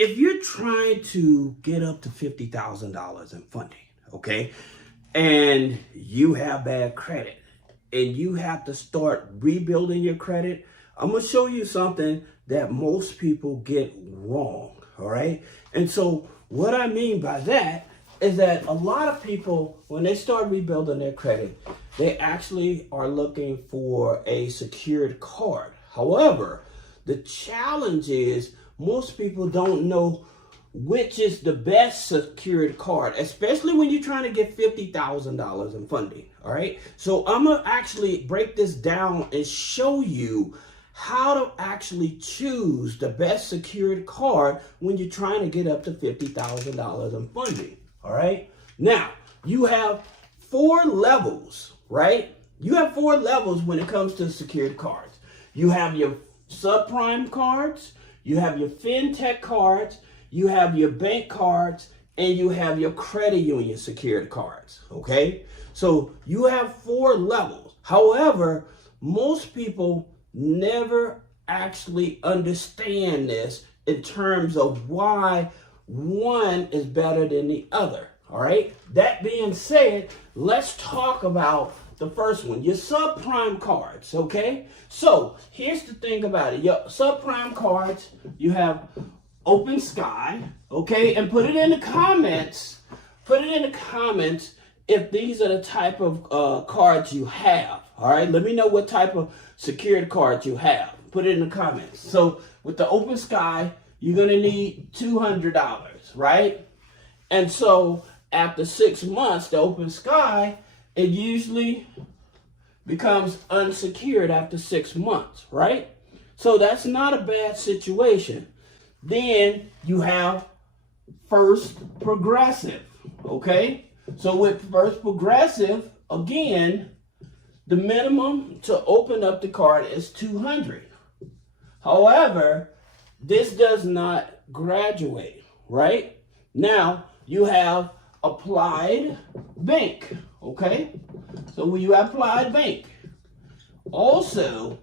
if you're trying to get up to $50,000 in funding, okay, and you have bad credit and you have to start rebuilding your credit, I'm going to show you something that most people get wrong, all right? And so what I mean by that is that a lot of people, when they start rebuilding their credit, they actually are looking for a secured card. However, the challenge is most people don't know which is the best secured card, especially when you're trying to get $50,000 in funding, all right? So I'm gonna actually break this down and show you how to actually choose the best secured card when you're trying to get up to $50,000 in funding, all right? Now, you have 4 levels, right? You have 4 levels when it comes to secured cards. You have your subprime cards, you have your fintech cards, you have your bank cards, and you have your credit union secured cards, okay? So you have 4 levels. However, most people never actually understand this in terms of why one is better than the other, all right? That being said, let's talk about the first one, your subprime cards, okay? So here's the thing about it. Your subprime cards, you have Open Sky, okay? And put it in the comments if these are the type of cards you have, all right? Let me know what type of secured cards you have. Put it in the comments. So with the Open Sky, you're gonna need $200, right? And so after 6 months, the Open Sky, it usually becomes unsecured after 6 months, right? So that's not a bad situation. Then you have First Progressive, okay? So with First Progressive, again, the minimum to open up the card is $200. However, this does not graduate, right? Now, you have Applied Bank, okay? So when you Applied Bank, also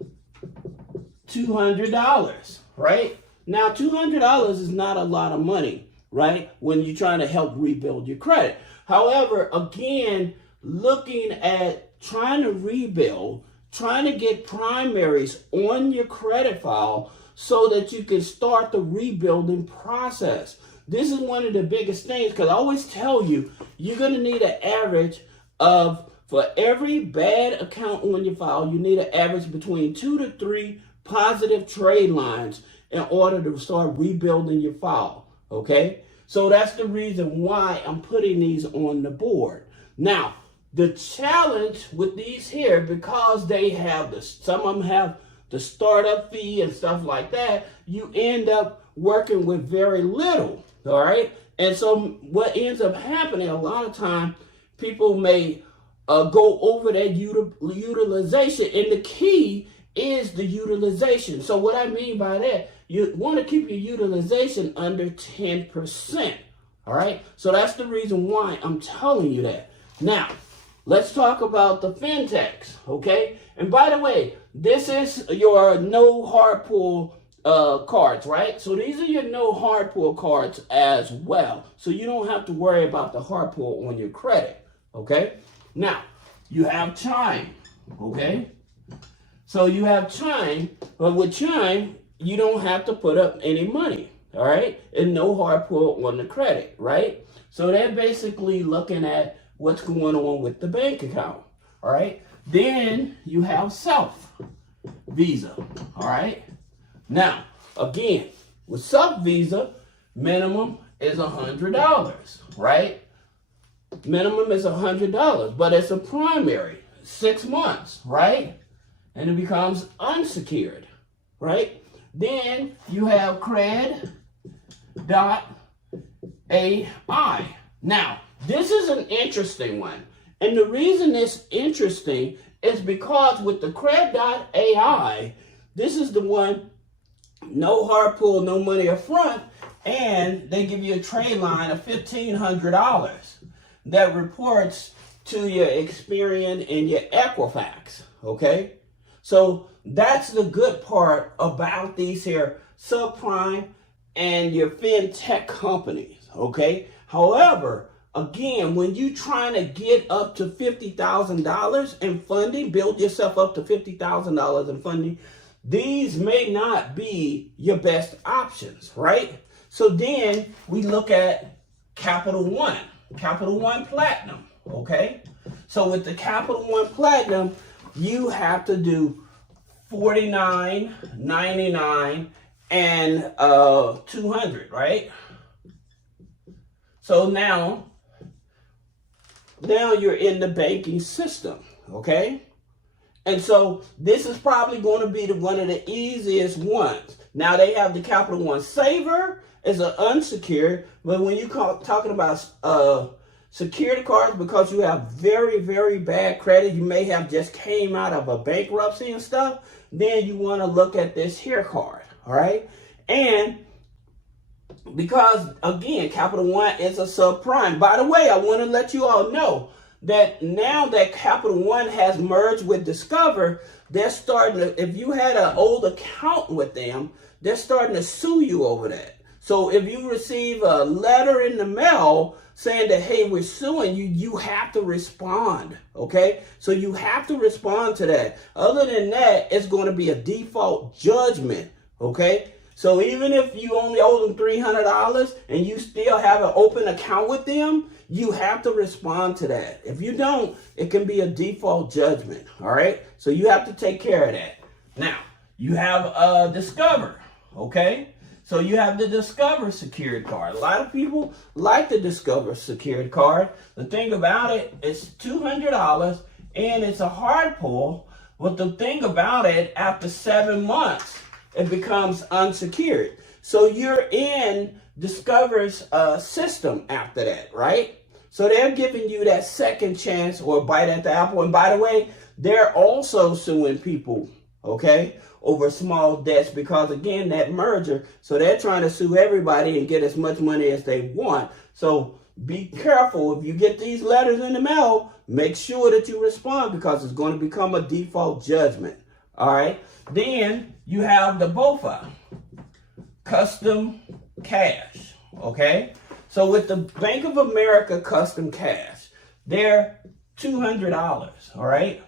$200, right? Now, $200 is not a lot of money, right? When you're trying to help rebuild your credit. However, again, looking at trying to rebuild, trying to get primaries on your credit file so that you can start the rebuilding process. This is one of the biggest things, because I always tell you, you're going to need an average of, for every bad account on your file, you need an average between 2 to 3 positive trade lines in order to start rebuilding your file, okay? So that's the reason why I'm putting these on the board. Now, the challenge with these here, because they have some of them have the startup fee and stuff like that, you end up working with very little, all right? And so what ends up happening, a lot of time, people may go over that utilization, and the key is the utilization. So what I mean by that, you want to keep your utilization under 10%, all right? So that's the reason why I'm telling you that. Now, let's talk about the fintechs, okay? And by the way, this is your no hard pull cards, right? So these are your no hard pull cards as well. So you don't have to worry about the hard pull on your credit, okay? Now, you have Chime, okay? So you have Chime, but with Chime, you don't have to put up any money, all right? And no hard pull on the credit, right? So they're basically looking at what's going on with the bank account, all right? Then you have Self Visa, all right? Now, again, with Self Visa, minimum is $100, right? Minimum is $100, but it's a primary, 6 months, right? And it becomes unsecured, right? Then you have Cred.ai. Now, this is an interesting one. And the reason it's interesting is because with the Cred.ai, this is the one, no hard pull, no money up front, and they give you a trade line of $1,500 that reports to your Experian and your Equifax, okay? So that's the good part about these here subprime and your fintech companies, okay? However, again, when you're trying to get up to $50,000 in funding, build yourself up to $50,000 in funding, these may not be your best options, right? So then we look at Capital One Platinum, okay? So with the Capital One Platinum, you have to do $49, $99, and $200, right? So now you're in the banking system, okay? And so this is probably going to be one of the easiest ones. Now they have the Capital One Saver as an unsecured, but when you talking about security cards, because you have very, very bad credit, you may have just came out of a bankruptcy and stuff, then you want to look at this here card, all right? And because, again, Capital One is a subprime. By the way, I want to let you all know that now that Capital One has merged with Discover, they're starting to, if you had an old account with them, they're starting to sue you over that. So if you receive a letter in the mail saying that, hey, we're suing you, you have to respond, okay? So you have to respond to that. Other than that, it's going to be a default judgment, okay? So even if you only owe them $300 and you still have an open account with them, you have to respond to that. If you don't, it can be a default judgment, all right? So you have to take care of that. Now, you have Discover, okay? So you have the Discover secured card. A lot of people like the Discover secured card. The thing about it, it's $200 and it's a hard pull. But the thing about it, after 7 months, it becomes unsecured. So you're in Discover's system after that, right? So they're giving you that second chance or bite at the apple. And by the way, they're also suing people, okay, over small debts because, again, that merger. So they're trying to sue everybody and get as much money as they want. So be careful. If you get these letters in the mail, make sure that you respond because it's going to become a default judgment. All right. Then you have the BOFA, Custom Cash. Okay. So with the Bank of America Custom Cash, they're $200. All right.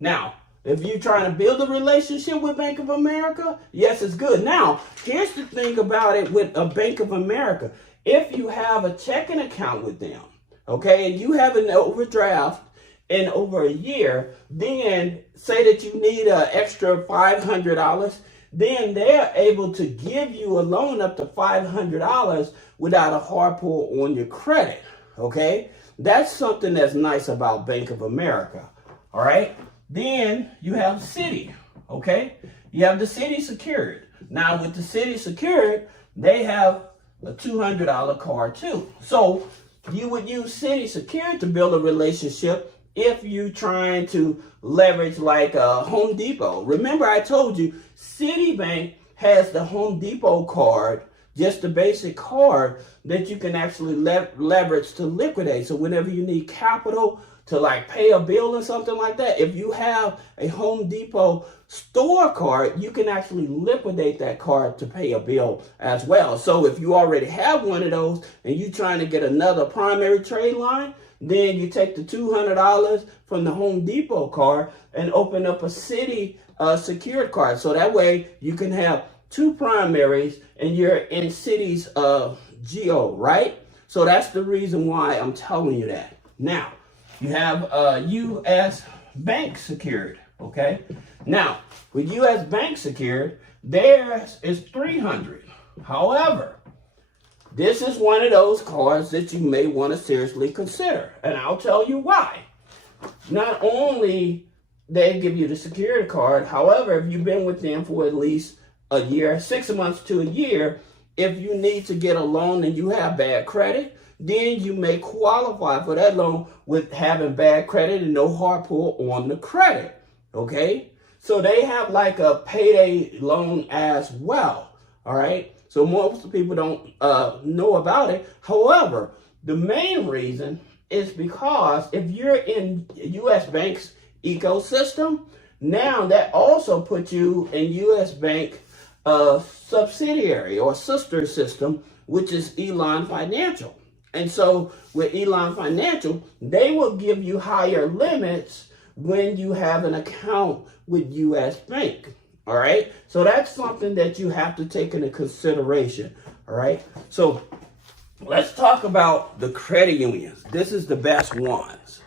Now, if you're trying to build a relationship with Bank of America, yes, it's good. Now, here's the thing about it with a Bank of America. If you have a checking account with them, okay, and you have an overdraft in over a year, then say that you need an extra $500, then they're able to give you a loan up to $500 without a hard pull on your credit, okay? That's something that's nice about Bank of America, all right? Then you have Citi, okay? You have the Citi secured. Now with the Citi secured, they have a $200 card too. So you would use Citi secured to build a relationship if you're trying to leverage like Home Depot. Remember I told you Citibank has the Home Depot card, just the basic card that you can actually leverage to liquidate. So whenever you need capital to like pay a bill or something like that, if you have a Home Depot store card, you can actually liquidate that card to pay a bill as well. So if you already have one of those and you're trying to get another primary trade line, then you take the $200 from the Home Depot card and open up a Citi secured card. So that way you can have two primaries and you're in Citi's geo, right? So that's the reason why I'm telling you that. Now, you have U.S. Bank secured, okay? Now, with U.S. Bank secured, theirs is $300. However, this is one of those cards that you may want to seriously consider, and I'll tell you why. Not only they give you the security card, however, if you've been with them for at least a year, 6 months to a year, if you need to get a loan and you have bad credit, then you may qualify for that loan with having bad credit and no hard pull on the credit, okay? So they have like a payday loan as well, all right? So most people don't know about it. However, the main reason is because if you're in U.S. Bank's ecosystem, now that also puts you in U.S. Bank subsidiary or sister system, which is Elon Financial. And so with Elon Financial, they will give you higher limits when you have an account with US Bank. All right. So that's something that you have to take into consideration. All right. So let's talk about the credit unions. This is the best ones.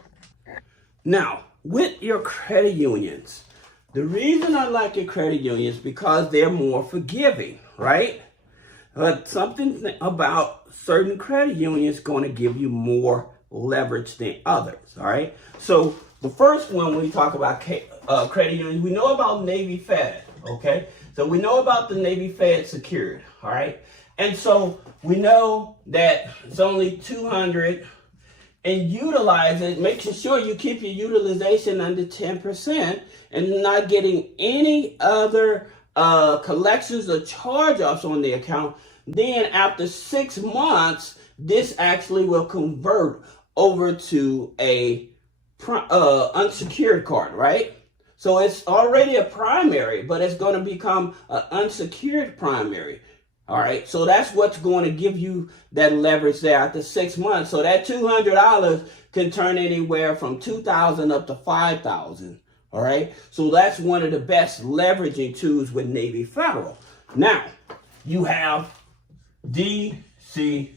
Now, with your credit unions, the reason I like your credit unions is because they're more forgiving, right? But something about certain credit unions going to give you more leverage than others, all right? So the first one, when we talk about credit unions, we know about Navy Fed, okay? So we know about the Navy Fed secured, all right? And so we know that it's only 200, and utilize it, making sure you keep your utilization under 10% and not getting any other collections or charge-offs on the account. Then after 6 months, this actually will convert over to a unsecured card, right? So it's already a primary, but it's going to become an unsecured primary. All right, so that's what's going to give you that leverage there after 6 months. So that $200 can turn anywhere from $2,000 up to $5,000. All right, so that's one of the best leveraging tools with Navy Federal. Now, you have DCU,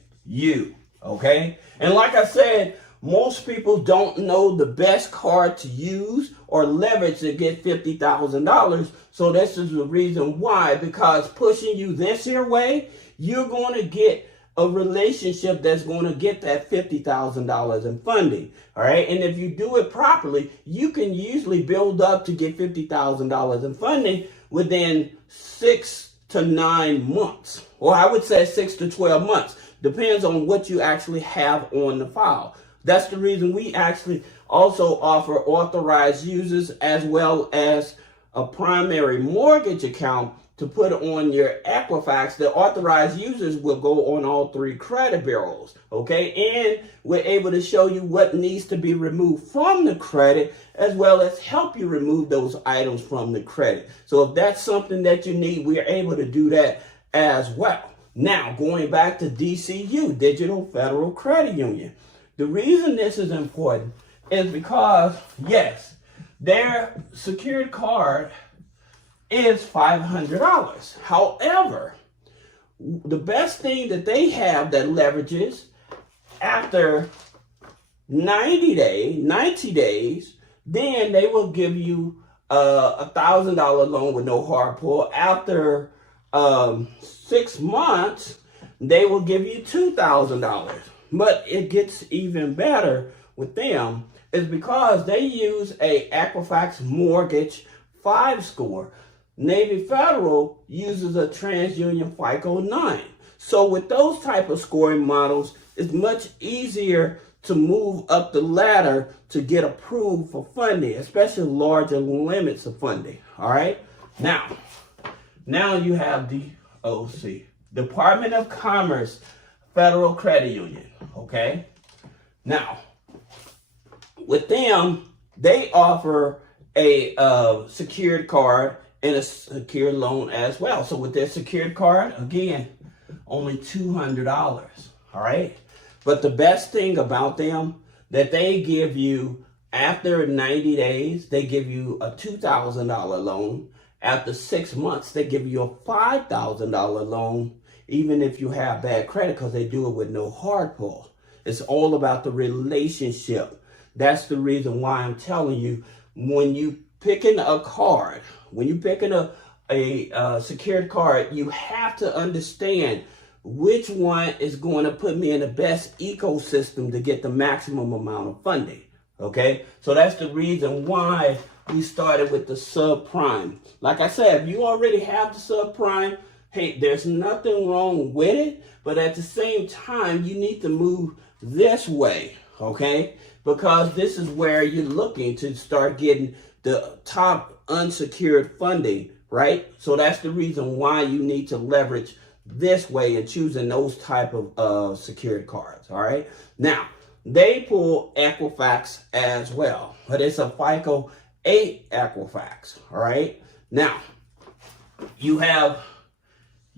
okay? And like I said, most people don't know the best card to use or leverage to get $50,000. So this is the reason why, because pushing you this your way, you're going to get a relationship that's going to get that $50,000 in funding. All right. And if you do it properly, you can usually build up to get $50,000 in funding within 6 to 9 months, or I would say 6 to 12 months. Depends on what you actually have on the file. That's the reason we actually also offer authorized users as well as a primary mortgage account to put on your Equifax. The authorized users will go on all 3 credit bureaus, okay? And we're able to show you what needs to be removed from the credit as well as help you remove those items from the credit. So if that's something that you need, we're able to do that as well. Now, going back to DCU, Digital Federal Credit Union. The reason this is important is because, yes, their secured card is $500. However, the best thing that they have that leverages after 90 days, then they will give you a $1,000 loan with no hard pull. After 6 months, they will give you $2,000. But it gets even better with them is because they use a Equifax Mortgage 5 score. Navy Federal uses a TransUnion FICO 9. So with those type of scoring models, it's much easier to move up the ladder to get approved for funding, especially larger limits of funding. All right. Now you have the DOC, Department of Commerce Federal Credit Union. Okay. Now, with them, they offer a secured card and a secured loan as well. So with their secured card, again, only $200. All right. But the best thing about them that they give you after 90 days, they give you a $2,000 loan. After 6 months, they give you a $5,000 loan, even if you have bad credit, because they do it with no hard pull. It's all about the relationship. That's the reason why I'm telling you, when you picking a card, when you picking a secured card, you have to understand which one is going to put me in the best ecosystem to get the maximum amount of funding. Okay, so that's the reason why we started with the subprime. Like I said, if you already have the subprime, hey, there's nothing wrong with it, but at the same time, you need to move this way, okay? Because this is where you're looking to start getting the top unsecured funding, right? So that's the reason why you need to leverage this way and choosing those type of secured cards, all right? Now, they pull Equifax as well, but it's a FICO 8 Equifax, all right? Now, you have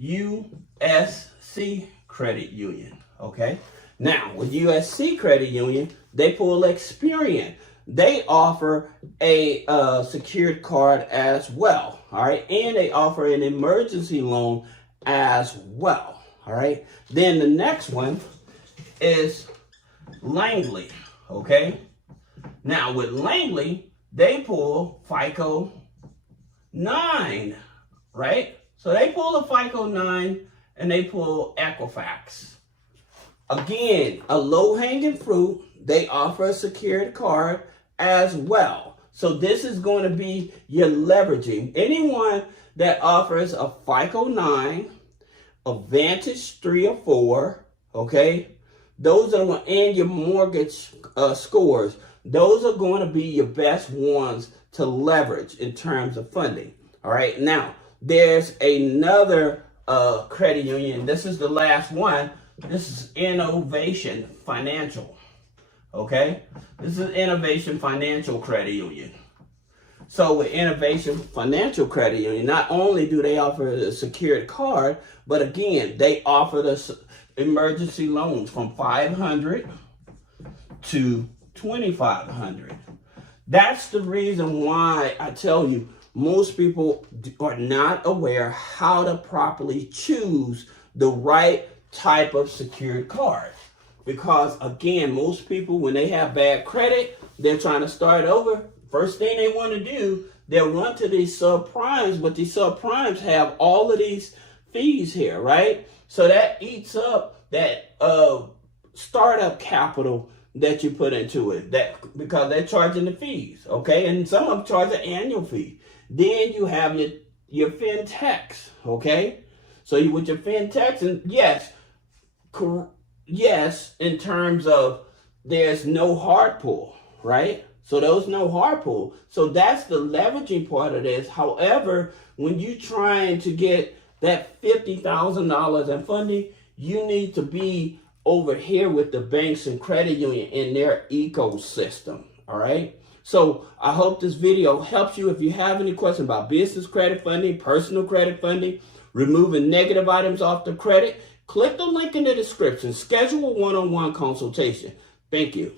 USC Credit Union. Okay. Now, with USC Credit Union, they pull Experian. They offer a secured card as well. All right. And they offer an emergency loan as well. All right. Then the next one is Langley. Okay. Now, with Langley, they pull FICO 9. Right. So they pull a FICO 9 and they pull Equifax. Again, a low-hanging fruit. They offer a secured card as well. So this is going to be your leveraging. Anyone that offers a FICO 9, a Vantage 3 or 4, okay, those are the, and your mortgage scores, those are going to be your best ones to leverage in terms of funding. All right, now there's another credit union. This is the last one. This is Innovation Financial. Okay, this is Innovation Financial Credit Union. So with Innovation Financial Credit Union, not only do they offer a secured card, but again, they offer the emergency loans from $500 to $2,500. That's the reason why I tell you most people are not aware how to properly choose the right type of secured card. Because again, most people, when they have bad credit, they're trying to start over. First thing they want to do, they'll run to these subprimes, but these subprimes have all of these fees here, right? So that eats up that startup capital that you put into it, that because they're charging the fees, okay? And some of them charge an annual fee. Then you have your fintechs, okay? So you with your fintechs, and yes, in terms of there's no hard pull, right? So there's no hard pull. So that's the leveraging part of this. However, when you're trying to get that $50,000 in funding, you need to be over here with the banks and credit union in their ecosystem, all right? So I hope this video helps you. If you have any questions about business credit funding, personal credit funding, removing negative items off the credit, click the link in the description. Schedule a one-on-one consultation. Thank you.